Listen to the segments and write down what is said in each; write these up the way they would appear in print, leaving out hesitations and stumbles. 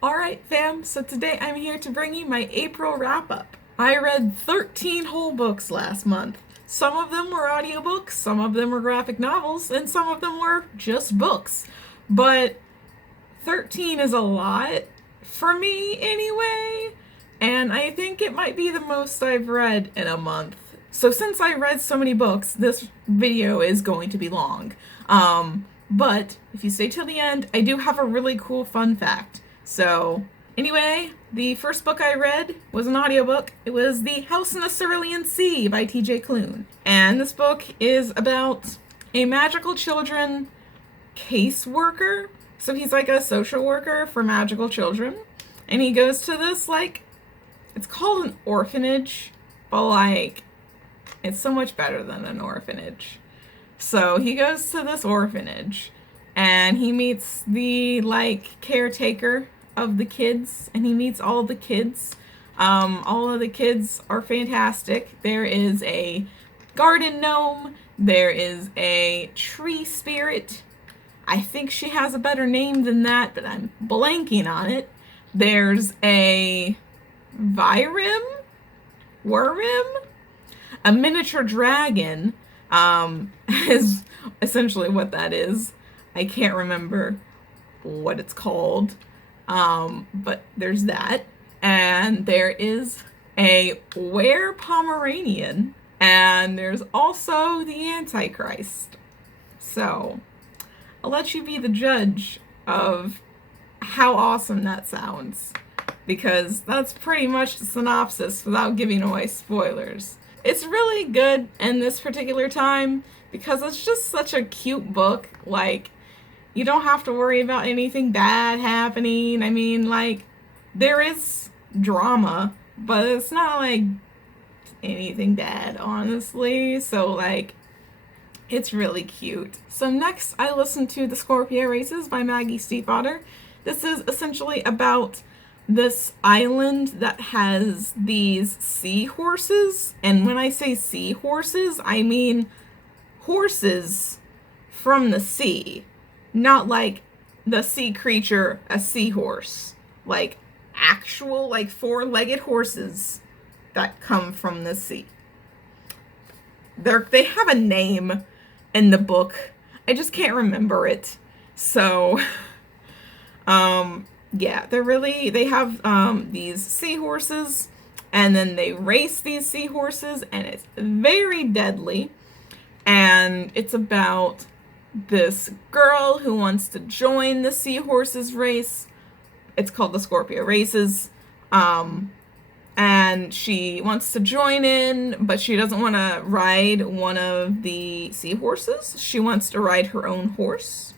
Alright fam, so today I'm here to bring you my April wrap-up. I read 13 whole books last month. Some of them were audiobooks, some of them were graphic novels, and some of them were just books. But 13 is a lot, for me anyway, and I think it might be the most I've read in a month. So since I read so many books, this video is going to be long. But if you stay till the end, I do have a really cool fun fact. So, anyway, the first book I read was an audiobook. It was The House Mr Iliyan by T.J. Klune. And this book is about a magical children caseworker. So he's like a social worker for magical children. And he goes to this, it's called an orphanage, but it's so much better than an orphanage. So he goes to this orphanage and he meets the caretaker of the kids, and he meets all the kids. All of the kids are fantastic. There is a garden gnome, there is a tree spirit. I think she has a better name than that, but I'm blanking on it. There's a Worrim, a miniature dragon, is essentially what that is. I can't remember what it's called. But there's that. And there is a Pomeranian. And there's also the Antichrist. So, I'll let you be the judge of how awesome that sounds. Because that's pretty much the synopsis without giving away spoilers. It's really good in this particular time because it's just such a cute book. You don't have to worry about anything bad happening. I mean, there is drama, but it's not anything bad, honestly. So, it's really cute. So next, I listened to The Scorpio Races by Maggie Stiefvater. This is essentially about this island that has these seahorses. And when I say seahorses, I mean horses from the sea. Not the sea creature, a seahorse. Actual, four-legged horses that come from the sea. They have a name in the book. I just can't remember it. So, yeah, they have these seahorses, and then they race these seahorses, and it's very deadly. And it's about this girl who wants to join the seahorses race. It's called the Scorpio Races. And she wants to join in, but she doesn't want to ride one of the seahorses. She wants to ride her own horse.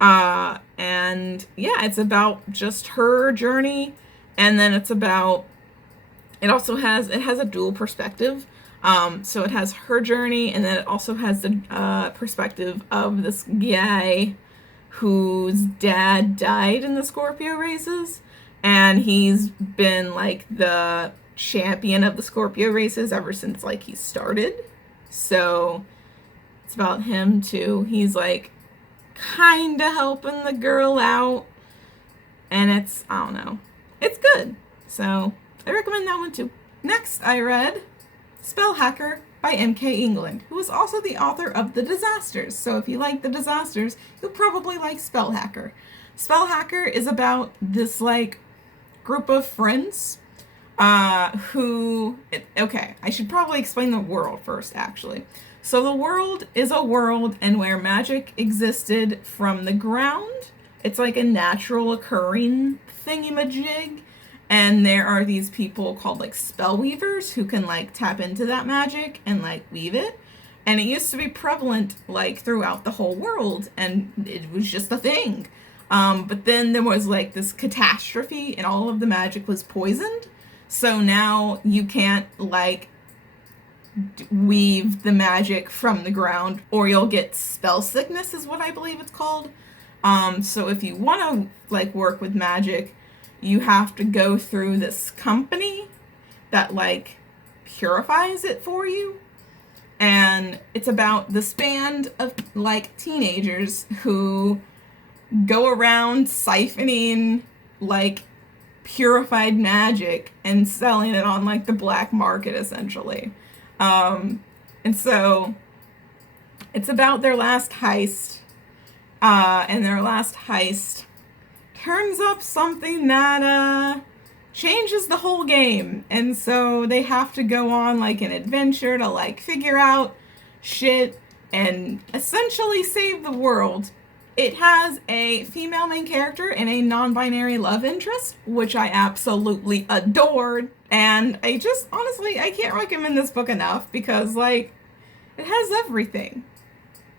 And yeah, it's about just her journey. And then it has a dual perspective. So it has her journey, and then it also has the perspective of this guy whose dad died in the Scorpio races, and he's been the champion of the Scorpio races ever since he started. So it's about him too. He's kind of helping the girl out, and I don't know, it's good. So I recommend that one too. Next, I read Spell Hacker by M.K. England, who is also the author of The Disasters. So if you like The Disasters, you'll probably like Spell Hacker. Spell Hacker is about this group of friends okay, I should probably explain the world first, actually. So the world is a world and where magic existed from the ground. It's a natural occurring thingamajig. And there are these people called spell weavers who can tap into that magic and weave it. And it used to be prevalent throughout the whole world, and it was just a thing. But then there was this catastrophe and all of the magic was poisoned. So now you can't weave the magic from the ground, or you'll get spell sickness is what I believe it's called. So if you want to work with magic, you have to go through this company that purifies it for you. And it's about this band of teenagers who go around siphoning like purified magic and selling it on like the black market essentially. And so it's about their last heist, and their last heist turns up something that changes the whole game. And so they have to go on like an adventure to like figure out shit and essentially save the world. It has a female main character and a non-binary love interest, which I absolutely adored. And I just, honestly, I can't recommend this book enough because, like, it has everything.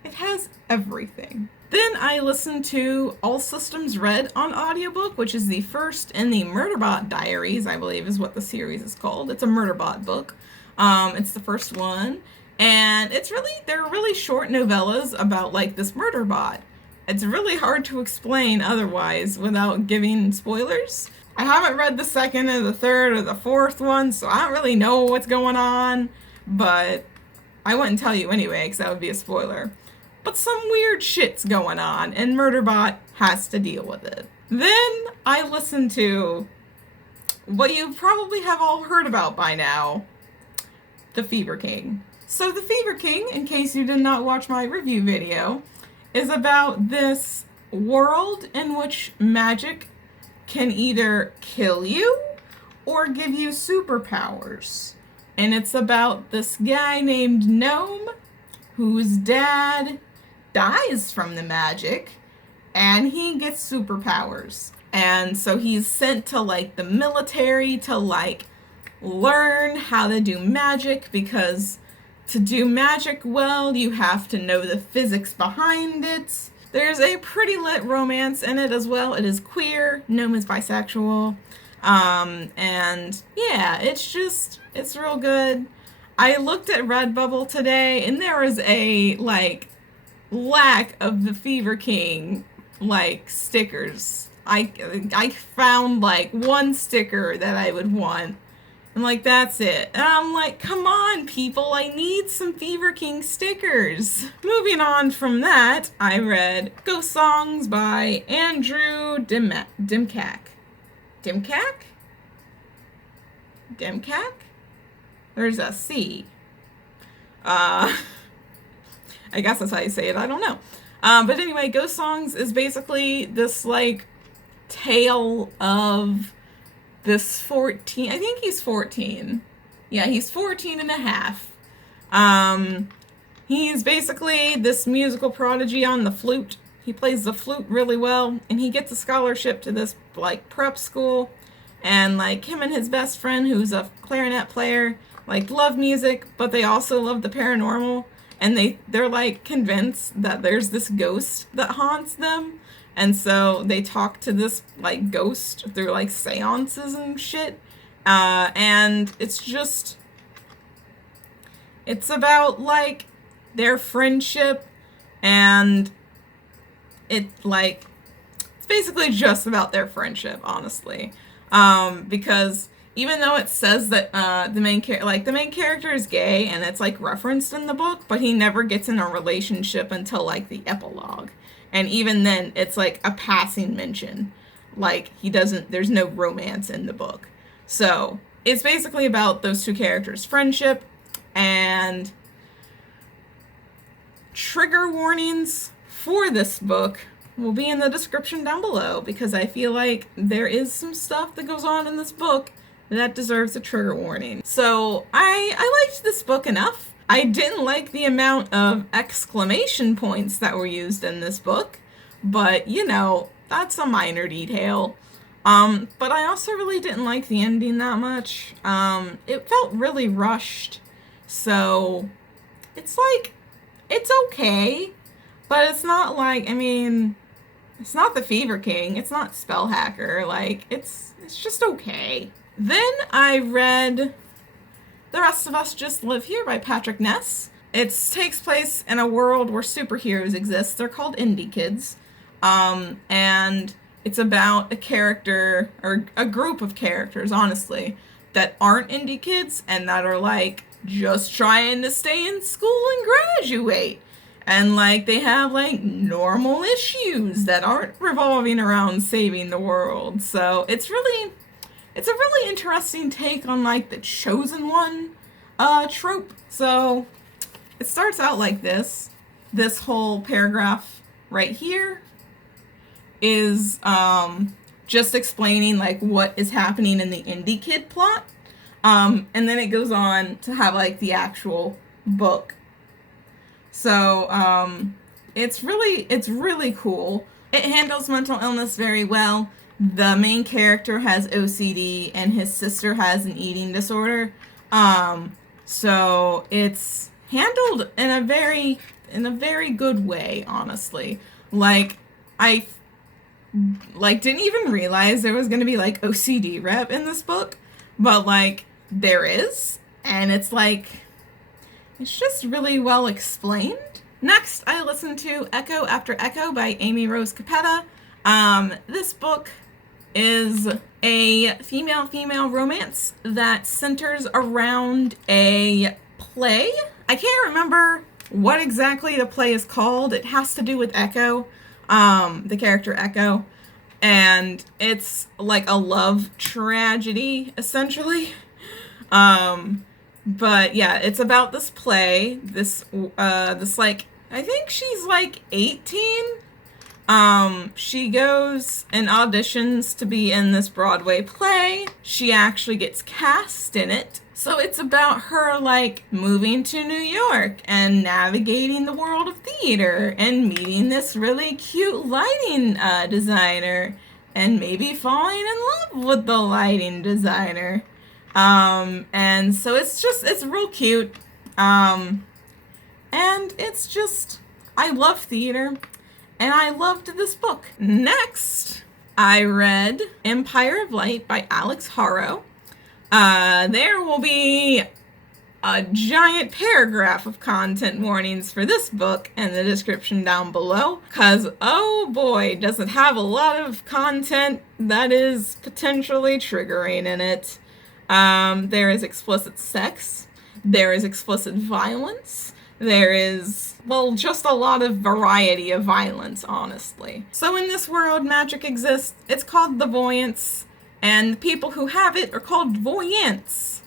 It has everything. Then I listened to All Systems Red on audiobook, which is the first in the Murderbot Diaries, I believe is what the series is called. It's a Murderbot book. It's the first one. And they're really short novellas about, like, this murder bot. It's really hard to explain otherwise without giving spoilers. I haven't read the second or the third or the fourth one, so I don't really know what's going on, but I wouldn't tell you anyway, because that would be a spoiler. But some weird shit's going on, and Murderbot has to deal with it. Then I listened to what you probably have all heard about by now, The Fever King. So The Fever King, in case you did not watch my review video, is about this world in which magic can either kill you or give you superpowers. And it's about this guy named Gnome whose dad dies from the magic and he gets superpowers. And so he's sent to like the military to like learn how to do magic, because to do magic well, you have to know the physics behind it. There's a pretty lit romance in it as well. It is queer. Gnome is bisexual. And yeah, it's real good. I looked at Redbubble today and there was a, like, lack of the Fever King, like, stickers. I found, like, one sticker that I would want. I'm like, that's it. And I'm like, come on, people, I need some Fever King stickers. Moving on from that, I read Ghost Songs by Andrew Dimkak. Dimkak? Dimkak? There's a C. I guess that's how you say it, I don't know. But anyway, Ghost Songs is basically this, like, tale of this 14, I think he's 14. Yeah, he's 14 and a half. He's basically this musical prodigy on the flute. He plays the flute really well, and he gets a scholarship to this, like, prep school. And, like, him and his best friend, who's a clarinet player, like, love music, but they also love the paranormal. And they're, like, convinced that there's this ghost that haunts them. And so they talk to this, like, ghost through, like, seances and shit. And it's about, like, their friendship. And it's basically just about their friendship, honestly. Because even though it says that the main character is gay, and it's, like, referenced in the book, but he never gets in a relationship until, like, the epilogue. And even then, it's, like, a passing mention. Like, there's no romance in the book. So, it's basically about those two characters' friendship, and trigger warnings for this book will be in the description down below, because I feel like there is some stuff that goes on in this book that deserves a trigger warning. So, I liked this book enough. I didn't like the amount of exclamation points that were used in this book, but, you know, that's a minor detail. But I also really didn't like the ending that much. It felt really rushed, so it's like, it's okay, but it's not like, I mean, it's not The Fever King, it's not Spellhacker, like, it's just okay. Then I read The Rest of Us Just Live Here by Patrick Ness. It takes place in a world where superheroes exist. They're called indie kids. And it's about a character, or a group of characters, honestly, that aren't indie kids and that are, like, just trying to stay in school and graduate. And like they have like normal issues that aren't revolving around saving the world. So it's a really interesting take on like the chosen one trope. So it starts out like this. This whole paragraph right here is just explaining like what is happening in the indie kid plot. And then it goes on to have like the actual book. So it's really cool. It handles mental illness very well. The main character has OCD and his sister has an eating disorder. So it's handled in a very good way, honestly. Like I didn't even realize there was going to be like OCD rep in this book, but like there is, and it's just really well explained. Next, I listened to Echo After Echo by Amy Rose Capetta. This book is a female romance that centers around a play. I can't remember what exactly the play is called. It has to do with Echo, the character Echo, and it's like a love tragedy, essentially. But yeah, it's about this play, this like, I think she's like 18. She goes and auditions to be in this Broadway play. She actually gets cast in it. So it's about her like moving to New York and navigating the world of theater and meeting this really cute lighting designer and maybe falling in love with the lighting designer. And so it's real cute. And it's just, I love theater, and I loved this book. Next, I read Empire of Light by Alex Haro. There will be a giant paragraph of content warnings for this book in the description down below, because oh boy, does it have a lot of content that is potentially triggering in it. There is explicit sex, there is explicit violence, there is, well, just a lot of variety of violence, honestly. So in this world, magic exists. It's called the Voyants, and the people who have it are called Voyants.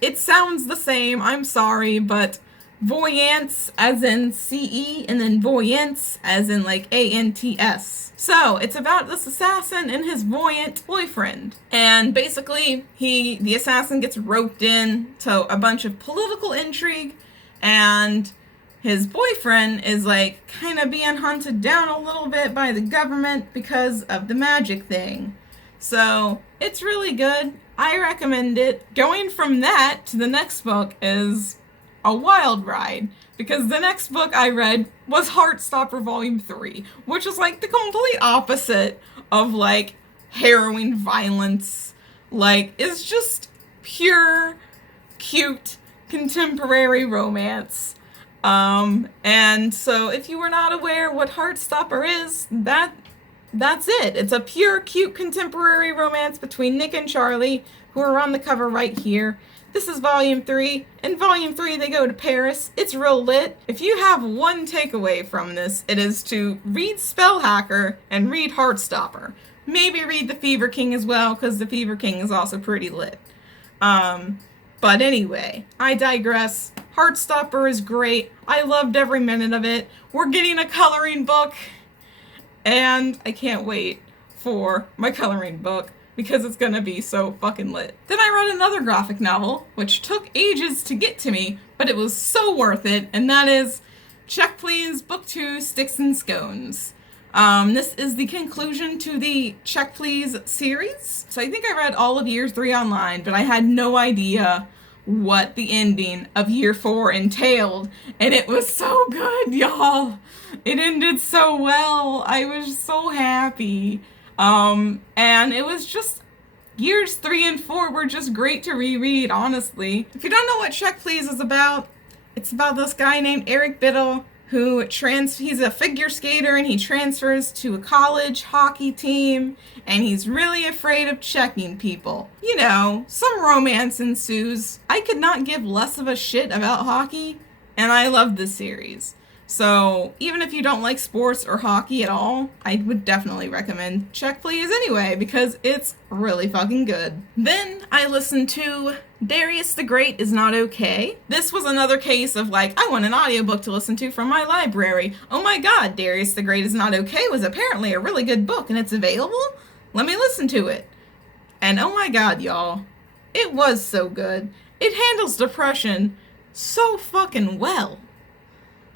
It sounds the same, I'm sorry, but Voyants as in C-E, and then Voyants as in like A-N-T-S. So it's about this assassin and his voyant boyfriend. And basically, the assassin gets roped in to a bunch of political intrigue, and his boyfriend is like kind of being hunted down a little bit by the government because of the magic thing. So it's really good. I recommend it. Going from that to the next book is a wild ride, because the next book I read was Heartstopper Volume 3, which is like the complete opposite of like harrowing violence. Like, it's just pure, cute, contemporary romance. And so if you were not aware what Heartstopper is, that's it. It's a pure, cute, contemporary romance between Nick and Charlie, who are on the cover right here. This is Volume 3. In Volume 3, they go to Paris. It's real lit. If you have one takeaway from this, it is to read Spellhacker and read Heartstopper. Maybe read The Fever King as well, because The Fever King is also pretty lit. But anyway, I digress. Heartstopper is great. I loved every minute of it. We're getting a coloring book, and I can't wait for my coloring book, because it's gonna be so fucking lit. Then I read another graphic novel, which took ages to get to me, but it was so worth it, and that is Check Please Book 2, Sticks and Scones. This is the conclusion to the Check Please series. So I think I read all of Year 3 online, but I had no idea what the ending of Year 4 entailed, and it was so good, y'all. It ended so well. I was so happy. And it was just, Years 3 and 4 were just great to reread, honestly. If you don't know what Check Please is about, it's about this guy named Eric Biddle, who he's a figure skater, and he transfers to a college hockey team, and he's really afraid of checking people. You know, some romance ensues. I could not give less of a shit about hockey, and I love this series. So even if you don't like sports or hockey at all, I would definitely recommend Check Please anyway, because it's really fucking good. Then I listened to Darius the Great Is Not Okay. This was another case of like, I want an audiobook to listen to from my library. Oh my god, Darius the Great Is Not Okay was apparently a really good book and it's available? Let me listen to it. And oh my god, y'all, it was so good. It handles depression so fucking well.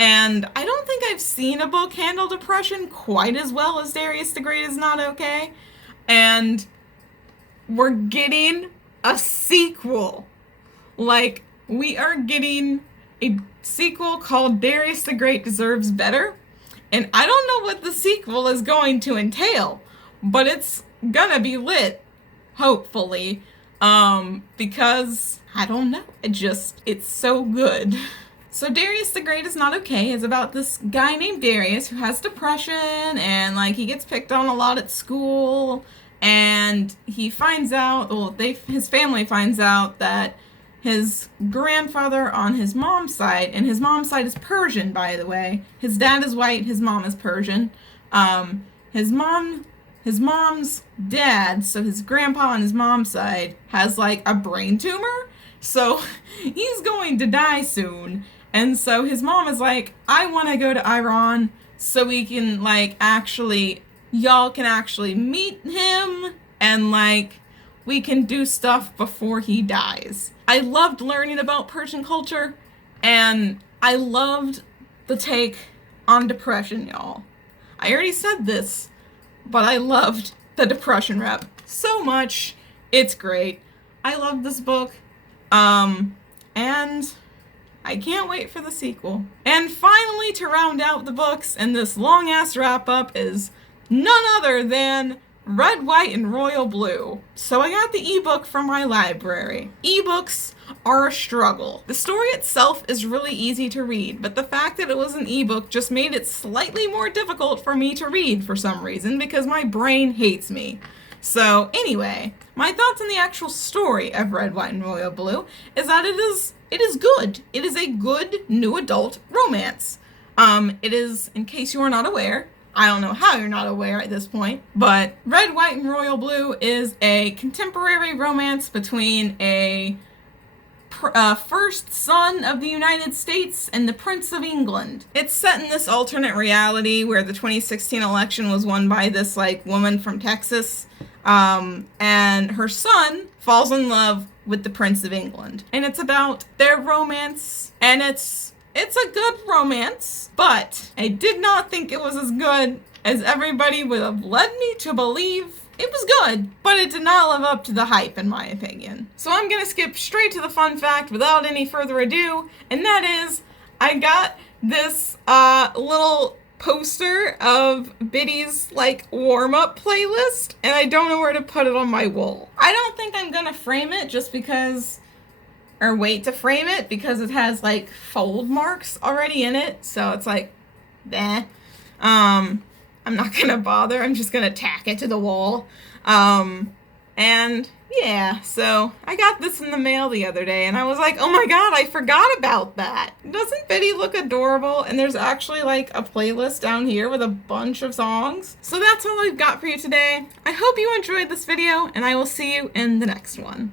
And I don't think I've seen a book handle depression quite as well as Darius the Great Is Not Okay. And we're getting a sequel. Like, we are getting a sequel called Darius the Great Deserves Better. And I don't know what the sequel is going to entail, but it's gonna be lit, hopefully. Because, I don't know, it's so good. So Darius the Great Is Not Okay is about this guy named Darius who has depression and like he gets picked on a lot at school, and he finds out, well, his family finds out that his grandfather on his mom's side, and his mom's side is Persian, by the way. His dad is white, his mom is Persian. His mom's dad, so his grandpa on his mom's side, has like a brain tumor, so he's going to die soon. And so his mom is like, I want to go to Iran so we can, like, y'all can actually meet him and, like, we can do stuff before he dies. I loved learning about Persian culture, and I loved the take on depression, y'all. I already said this, but I loved the depression rep so much. It's great. I love this book. And I can't wait for the sequel. And finally, to round out the books in this long-ass wrap-up is none other than Red, White, and Royal Blue. So I got the ebook from my library. Ebooks are a struggle. The story itself is really easy to read, but the fact that it was an ebook just made it slightly more difficult for me to read for some reason, because my brain hates me. So anyway, my thoughts on the actual story of Red, White, and Royal Blue is that it is good. It is a good new adult romance. It is, in case you are not aware, I don't know how you're not aware at this point, but Red, White, and Royal Blue is a contemporary romance between a first son of the United States and the Prince of England. It's set in this alternate reality where the 2016 election was won by this, like, woman from Texas, and her son falls in love with the Prince of England. And it's about their romance, and it's a good romance, but I did not think it was as good as everybody would have led me to believe. It was good, but it did not live up to the hype, in my opinion. So I'm gonna skip straight to the fun fact without any further ado, and that is, I got this little poster of Biddy's, like, warm-up playlist, and I don't know where to put it on my wall. I don't think I'm gonna frame it just because, or wait to frame it, because it has, like, fold marks already in it, so it's like, eh. I'm not gonna bother, I'm just gonna tack it to the wall. And yeah, so I got this in the mail the other day, and I was like, oh my god, I forgot about that. Doesn't Biddy look adorable? And there's actually, like, a playlist down here with a bunch of songs. So that's all I've got for you today. I hope you enjoyed this video, and I will see you in the next one.